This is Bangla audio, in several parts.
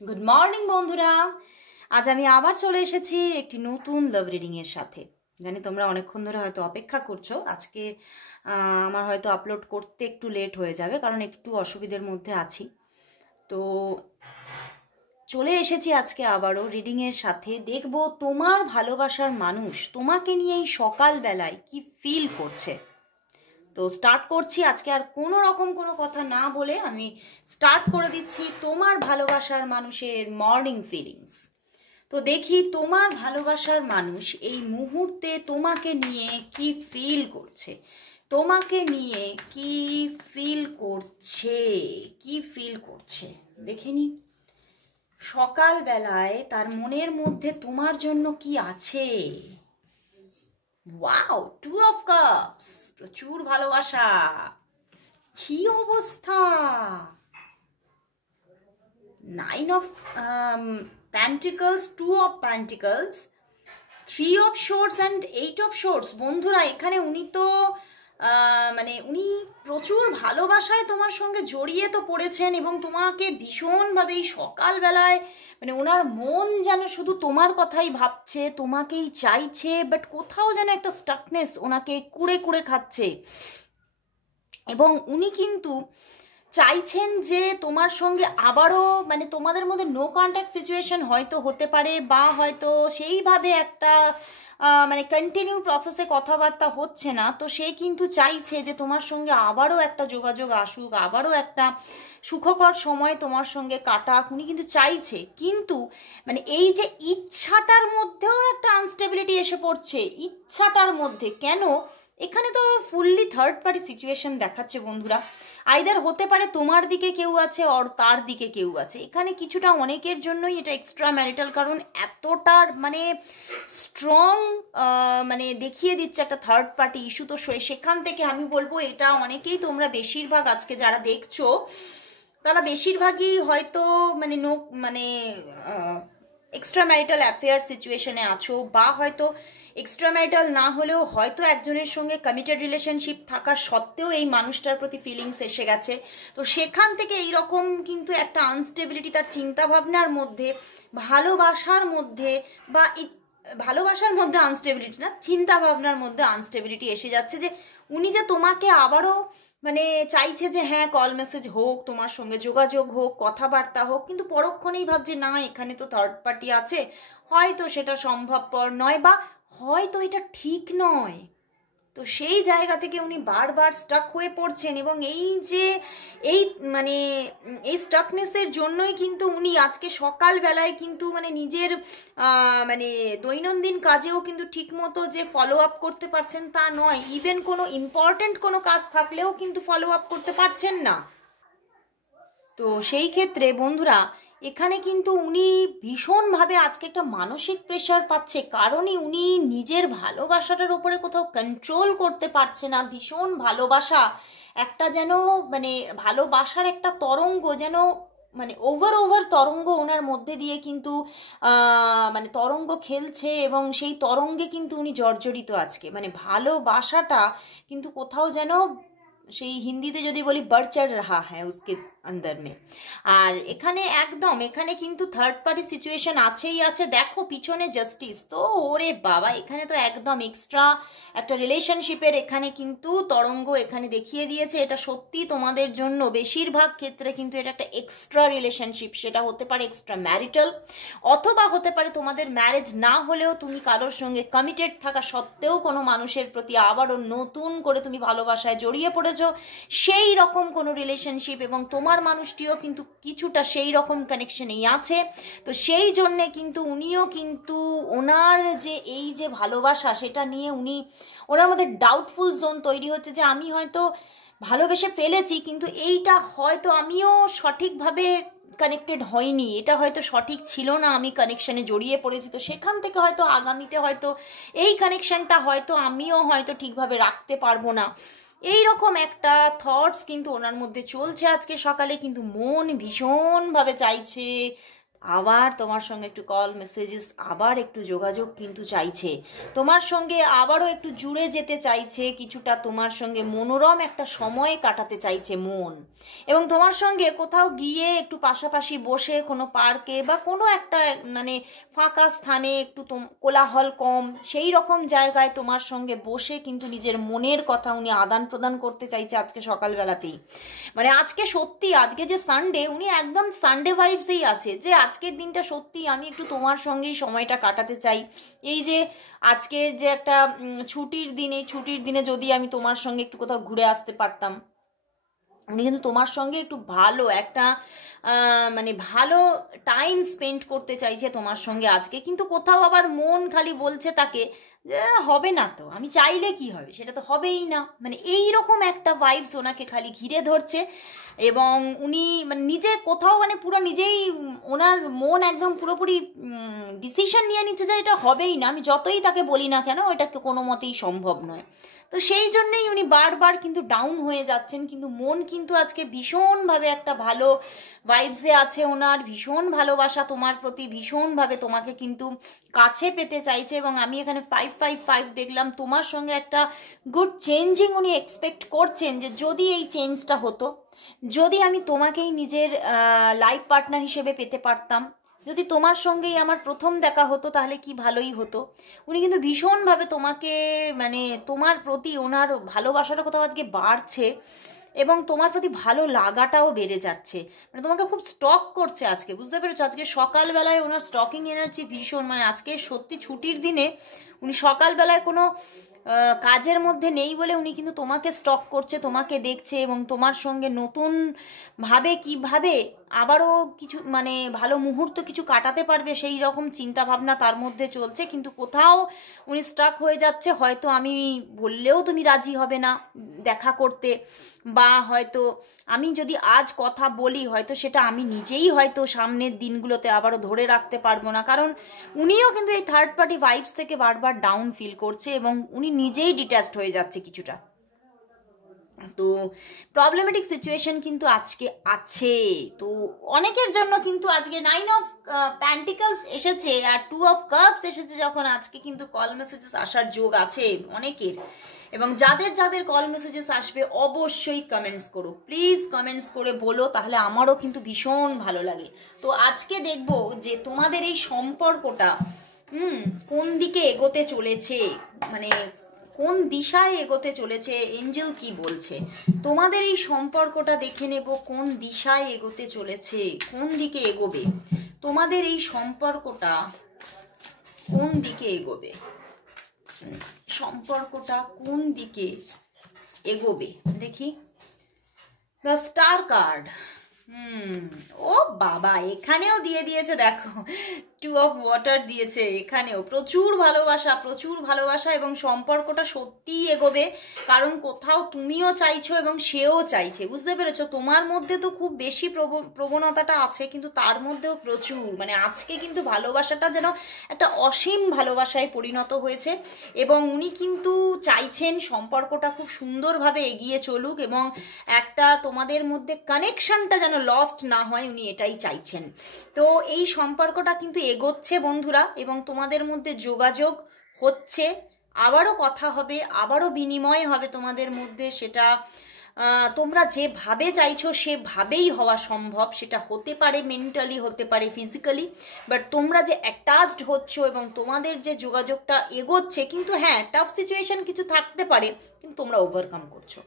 গুড মর্নিং বন্ধুরা। আজ আমি আবার চলে এসেছি একটি নতুন লাভ রিডিংয়ের সাথে। জানি তোমরা অনেকক্ষণ ধরে হয়তো অপেক্ষা করছো। আজকে আমার হয়তো আপলোড করতে একটু লেট হয়ে যাবে, কারণ একটু অসুবিধার মধ্যে আছি। তো চলে এসেছি আজকে আবারও রিডিংয়ের সাথে। দেখব তোমার ভালোবাসার মানুষ তোমাকে নিয়ে এই সকালবেলায় কি ফিল করছে। তো স্টার্ট করছি আজকে। আর কোনো রকম কোনো কথা না বলে আমি স্টার্ট করে দিচ্ছি তোমার ভালোবাসার মানুষের মর্নিং ফিলিংস। তো দেখি তোমার ভালোবাসার মানুষ এই মুহূর্তে তোমাকে নিয়ে কি ফিল করছে, তোমাকে নিয়ে কি ফিল করছে, কি ফিল করছে দেখিনি। সকালবেলায় তার মনের মধ্যে তোমার জন্য কি আছে। ওয়াও, 2 of Cups, প্রচুর ভালোবাসা। কি অবস্থা। 9 of Pentacles, 2 of Pentacles, 3 of Swords and 8 of Swords। বন্ধুরা, এখানে উনি তো উনি প্রচুর ভালোবাসায় তোমার সঙ্গে জড়িয়ে তো পড়েছেন এবং তোমাকে ভীষণভাবে এই সকালবেলায় ওনার মন যেন শুধু তোমার কথাই ভাবছে, তোমাকেই চাইছে, বাট কোথাও যেন একটা স্টাকনেস ওনাকে কুড়ে কুড়ে খাচ্ছে। এবং উনি কিন্তু চাইছেন যে তোমার সঙ্গে আবারও তোমাদের মধ্যে নো কন্ট্যাক্ট সিচুয়েশন হয়তো হতে পারে, বা হয়তো সেইভাবে একটা কন্টিনিউ প্রসেসে কথাবার্তা হচ্ছে না। তো সে কিন্তু চাইছে যে তোমার সঙ্গে আবারও একটা যোগাযোগ আসুক, আবারও একটা সুখকর সময় তোমার সঙ্গে কাটাক। উনি কিন্তু চাইছে, কিন্তু এই যে ইচ্ছাটার মধ্যেও একটা আনস্টেবিলিটি এসে পড়ছে। ইচ্ছাটার মধ্যে কেন, এখানে তো ফুললি থার্ড পার্টি সিচুয়েশন দেখাচ্ছে বন্ধুরা। আইদার হতে পারে তোমার দিকে কেউ আছে আর তার দিকে কেউ আছে। এখানে কিছুটা অনেকের জন্যই এটা এক্সট্রা ম্যারিটাল, কারণ এতটার স্ট্রং দেখিয়ে দিচ্ছে একটা থার্ড পার্টি ইস্যু। তো সেখান থেকে আমি বলবো এটা অনেকেই তোমরা বেশিরভাগ আজকে যারা দেখছো তারা বেশিরভাগই হয়তো এক্সট্রা ম্যারিটাল অ্যাফেয়ার সিচুয়েশনে আছো, বা হয়তো এক্সট্রা ম্যারিটাল না হলেও হয়তো একজনের সঙ্গে কমিটেড রিলেশনশিপ থাকা সত্ত্বেও এই মানুষটার প্রতি ফিলিংস এসে গেছে। তো সেখান থেকে এইরকম কিন্তু একটা আনস্টেবিলিটি তার চিন্তাভাবনার মধ্যে, ভালোবাসার মধ্যে, বা ভালোবাসার মধ্যে আনস্টেবিলিটি না, চিন্তাভাবনার মধ্যে আনস্টেবিলিটি এসে যাচ্ছে। যে উনি যে তোমাকে আবারও চাইছে যে হ্যাঁ কল মেসেজ হোক, তোমার সঙ্গে যোগাযোগ হোক, কথাবার্তা হোক, কিন্তু পরক্ষণেই ভাবছে না এখানে তো থার্ড পার্টি আছে, হয়তো সেটা সম্ভবপর নয়, বা হয়তো এটা ঠিক নয়। তো সেই জায়গা থেকে উনি বারবার স্টাক হয়ে পড়ছেন, এবং এই যে এই এই স্টাকনেসের জন্যই কিন্তু উনি আজকে সকালবেলায় কিন্তু নিজের দৈনন্দিন কাজেও কিন্তু ঠিকমতো যে ফলো আপ করতে পারছেন তা নয়। ইভেন কোনো ইম্পর্ট্যান্ট কোনো কাজ থাকলেও কিন্তু ফলো আপ করতে পারছেন না। তো সেই ক্ষেত্রে বন্ধুরা, এখানে কিন্তু উনি ভীষণভাবে আজকে একটা মানসিক প্রেশার পাচ্ছে, কারণই উনি নিজের ভালোবাসাটার উপরে কোথাও কন্ট্রোল করতে পারছে না। ভীষণ ভালোবাসা একটা যেন ভালোবাসার একটা তরঙ্গ যেন ওভার তরঙ্গ ওনার মধ্যে দিয়ে কিন্তু তরঙ্গ খেলছে, এবং সেই তরঙ্গে কিন্তু উনি জর্জরিত আজকে। ভালোবাসাটা কিন্তু কোথাও যেন সেই হিন্দিতে যদি বলি बढ़ चढ़ रहा है उसके अंदर में। আর এখানে কিন্তু থার্ড পার্টি সিচুয়েশন আছেই আছে। দেখো পিছনে জাস্টিস, তো ওরে বাবা, এখানে তো একদম এক্সট্রা একটা রিলেশনশিপের এখানে কিন্তু তরঙ্গ এখানে দেখিয়ে দিয়েছে। এটা সত্যি তোমাদের জন্য বেশিরভাগ ক্ষেত্রে কিন্তু এটা একটা এক্সট্রা রিলেশনশিপ। সেটা হতে পারে এক্সট্রা ম্যারিটাল, অথবা হতে পারে তোমাদের ম্যারেজ না হলেও তুমি কারোর সঙ্গে কমিটেড থাকা সত্ত্বেও কোনো মানুষের প্রতি আবারও নতুন করে তুমি ভালোবাসায় জড়িয়ে পড়েছো, সেই রকম কোনো রিলেশনশিপ, এবং তোমার মানুষটিও কিন্তু কিছুটা সেই রকম কানেকশনেই আছে। তো সেই জন্যে কিন্তু উনিও কিন্তু ওনার যে এই যে ভালোবাসা সেটা নিয়ে ওনার মধ্যে ডাউটফুল জোন তৈরি হচ্ছে, যে আমি হয়তো ভালোবেসে ফেলেছি, কিন্তু এইটা হয়তো আমিও সঠিকভাবে কানেক্টেড হয়নি, এটা হয়তো সঠিক ছিল না, আমি কানেকশানে জড়িয়ে পড়েছি। তো সেখান থেকে হয়তো আগামীতে হয়তো এই কানেকশানটা হয়তো আমিও হয়তো ঠিকভাবে রাখতে পারবো না। এই রকম একটা থটস কিন্তু ওনার মধ্যে চলছে আজকে সকালে। কিন্তু মন ভীষণভাবে চাইছে আবার তোমার সঙ্গে একটু কল মেসেজেস, আবার একটু যোগাযোগ কিন্তু চাইছে তোমার সঙ্গে, আবারও একটু জুড়ে যেতে চাইছে কিছুটা, তোমার সঙ্গে মনোরম একটা সময় কাটাতে চাইছে মন, এবং তোমার সঙ্গে কোথাও গিয়ে একটু পাশাপাশি বসে কোনো পার্কে বা কোনো একটা মানে ফাঁকা স্থানে, একটু কোলাহল কম সেই রকম জায়গায় তোমার সঙ্গে বসে কিন্তু নিজের মনের কথা উনি আদান প্রদান করতে চাইছে আজকে সকালবেলাতেই। মানে আজকে সত্যি, আজকে যে সানডে, উনি একদম সানডে ভাইবসেই আছে যে আজকের দিনটা সত্যি আমি একটু তোমার সঙ্গেই সময়টা কাটাতে চাই। এই যে আজকের যে একটা ছুটির দিনে, ছুটির দিনে যদি আমি তোমার সঙ্গে একটু কোথাও ঘুরে আসতে পারতাম, উনি কিন্তু তোমার সঙ্গে একটু ভালো একটা মানে ভালো টাইম স্পেন্ড করতে চাইছে তোমার সঙ্গে আজকে। কিন্তু কোথাও আবার মন খালি বলছে তাকে যে হবে না, তো আমি চাইলে কি হবে, সেটা তো হবেই না, মানে এই রকম একটা ভাইবস ওনাকে খালি ঘিরে ধরছে। এবং উনি মানে নিজে কোথাও মানে পুরো নিজেই ওনার মন একদম পুরোপুরি ডিসিশন নিয়ে নিচ্ছে যে এটা হবেই না, আমি যতই তাকে বলি না কেন এটা কোনো মতেই সম্ভব নয়। তো সেই জন্যেই উনি বারবার কিন্তু ডাউন হয়ে যাচ্ছেন, কিন্তু মন কিন্তু আজকে ভীষণভাবে একটা ভালো ভাইবসে আছে ওনার, ভীষণ ভালোবাসা তোমার প্রতি, ভীষণভাবে তোমাকে কিন্তু কাছে পেতে চাইছে। এবং আমি এখানে 555 দেখলাম, তোমার সঙ্গে একটা গুড চেঞ্জিং উনি এক্সপেক্ট করছেন, যে যদি এই চেঞ্জটা হতো, যদি আমি তোমাকেই নিজের লাইফ পার্টনার হিসেবে পেতে পারতাম, যদি তোমার সঙ্গেই আমার প্রথম দেখা হতো তাহলে কি ভালোই হতো। উনি কিন্তু ভীষণভাবে তোমাকে মানে তোমার প্রতি ওনার ভালোবাসাটা কোথাও আজকে বাড়ছে, এবং তোমার প্রতি ভালো লাগাটাও বেড়ে যাচ্ছে, মানে তোমাকে খুব স্টক করছে আজকে, বুঝতে পেরেছো? আজকে সকালবেলায় ওনার স্টকিং এনার্জি ভীষণ, মানে আজকে সত্যি ছুটির দিনে উনি সকালবেলায় কোনো কাজের মধ্যে নেই বলে উনি কিন্তু তোমাকে স্টক করছে, তোমাকে দেখছে, এবং তোমার সঙ্গে নতুন ভাবে কিভাবে আবারও কিছু মানে ভালো মুহূর্ত কিছু কাটাতে পারবে সেই রকম চিন্তা ভাবনা তার মধ্যে চলছে। কিন্তু কোথাও উনি স্টাক হয়ে যাচ্ছে, হয়তো আমি বললেও তুমি রাজি হবে না দেখা করতে, বা হয়তো আমি যদি আজ কথা বলি হয়তো সেটা আমি নিজেই হয়তো সামনের দিনগুলোতে আবারও ধরে রাখতে পারবো না, কারণ উনিও কিন্তু এই থার্ড পার্টি ভাইবস থেকে বারবার ডাউন ফিল করছে, এবং উনি নিজেই ডিট্যাচড হয়ে যাচ্ছে কিছুটা। তো প্রবলেমেটিক সিচুয়েশন কিন্তু আজকে আছে। তো অনেকের জন্য কিন্তু আজকে 9 অফ প্যান্টিকলস এসেছে আর 2 অফ কাপস এসেছে, যখন আজকে কিন্তু কল মেসেজেস আসার যোগ আছে অনেকের। এবং যাদের যাদের কল মেসেজেস আসবে অবশ্যই কমেন্টস করো, প্লিজ কমেন্টস করে বলো, তাহলে আমারও কিন্তু ভীষণ ভালো লাগে। তো আজকে দেখবো যে তোমাদের এই সম্পর্কটা কোন দিকে এগোতে চলেছে, মানে কোন দিশায় এগোতে চলেছে, এঞ্জেল কি বলছে। তোমাদের এই সম্পর্কটা দেখে নেব কোন দিশায় এগোতে চলেছে, কোন দিকে এগোবে তোমাদের এই সম্পর্কটা, কোন দিকে এগোবে, সম্পর্কটা কোন দিকে এগোবে দেখি। দ্য স্টার কার্ড, ও বাবা, এখানেও দিয়ে দিয়েছে দেখো, 2 অফ ওয়াটার দিয়েছে, এখানেও প্রচুর ভালোবাসা, প্রচুর ভালোবাসা, এবং সম্পর্কটা সত্যিই এগোবে, কারণ কোথাও তুমিও চাইছো এবং সেও চাইছে, বুঝতে পেরেছো? তোমার মধ্যে তো খুব বেশি প্রবণতাটা আছে, কিন্তু তার মধ্যেও প্রচুর, মানে আজকে কিন্তু ভালোবাসাটা যেন একটা অসীম ভালোবাসায় পরিণত হয়েছে, এবং উনি কিন্তু চাইছেন সম্পর্কটা খুব সুন্দরভাবে এগিয়ে চলুক, এবং একটা তোমাদের মধ্যে কানেকশনটা যেন লস্ট না হয়, উনি এটাই চাইছেন। তো এই সম্পর্কটা কিন্তু এগোচ্ছে বন্ধুরা, এবং তোমাদের মধ্যে যোগাযোগ হচ্ছে, আবারও কথা হবে, আবারও বিনিময় হবে তোমাদের মধ্যে, সেটা তোমরা যেভাবে চাইছো সেভাবেই হওয়া সম্ভব, সেটা হতে পারে মেন্টালি, হতে পারে ফিজিক্যালি, বাট তোমরা যে অ্যাটাচড হচ্ছ এবং তোমাদের যে যোগাযোগটা এগোচ্ছে, কিন্তু হ্যাঁ টাফ সিচুয়েশন কিছু থাকতে পারে, কিন্তু তোমরা ওভারকাম করছো,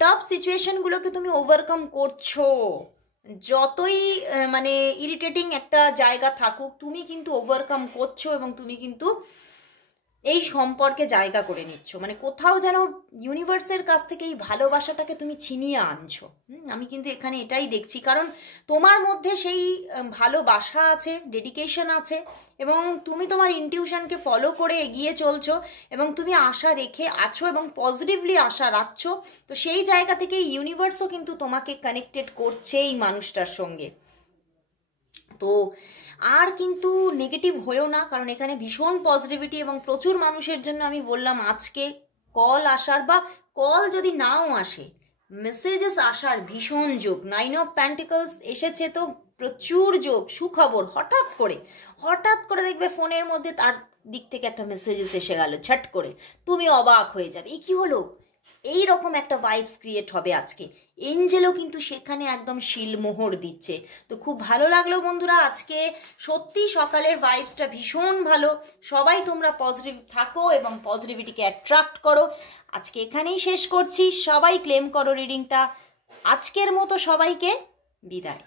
টাফ সিচুয়েশনগুলোকে তুমি ওভারকাম করছো, যতই মানে ইরিটেটিং একটা জায়গা থাকুক তুমি কিন্তু ওভারকাম করছো, এবং তুমি কিন্তু এই সম্পর্কে জায়গা করে নিচ্ছ, মানে কোথাও যেন ইউনিভার্সের কাছ থেকে এই ভালোবাসাটাকে তুমি ছিনিয়ে আনছো। আমি কিন্তু এখানে এটাই দেখছি, কারণ তোমার মধ্যে সেই ভালোবাসা আছে, ডেডিকেশন আছে, এবং তুমি তোমার ইনটিউশনকে ফলো করে এগিয়ে চলছো, এবং তুমি আশা রেখে আছো এবং পজিটিভলি আশা রাখছো। তো সেই জায়গা থেকে ইউনিভার্সও কিন্তু তোমাকে কানেক্টেড করছে এই মানুষটার সঙ্গে। তো আর কিন্তু নেগেটিভ হয়েও না, কারণ এখানে ভীষণ পজিটিভিটি, এবং প্রচুর মানুষের জন্য আমি বললাম আজকে কল আসার, বা কল যদি নাও আসে মেসেজেস আসার ভীষণ যোগ। 9 অফ প্যান্টিকলস এসেছে, তো প্রচুর যোগ, সুখবর। হঠাৎ করে দেখবে ফোনের মধ্যে তার দিক থেকে একটা মেসেজেস এসে গেল ঝট করে, তুমি অবাক হয়ে যাবে, এই কি হলো। এই রকম একটা ভাইবস ক্রিয়েট হবে আজকে। এঞ্জেলও কিন্তু সেখানে একদম শিলমোহর দিচ্ছে। তো খুব ভালো লাগলো বন্ধুরা আজকে, সত্যি সকালের ভাইবসটা ভীষণ ভালো। সবাই তোমরা পজিটিভ থাকো এবং পজিটিভিটিকে অ্যাট্রাক্ট করো। আজকে এখানেই শেষ করছি, সবাই ক্লেম করো রিডিংটা। আজকের মতো সবাইকে বিদায়।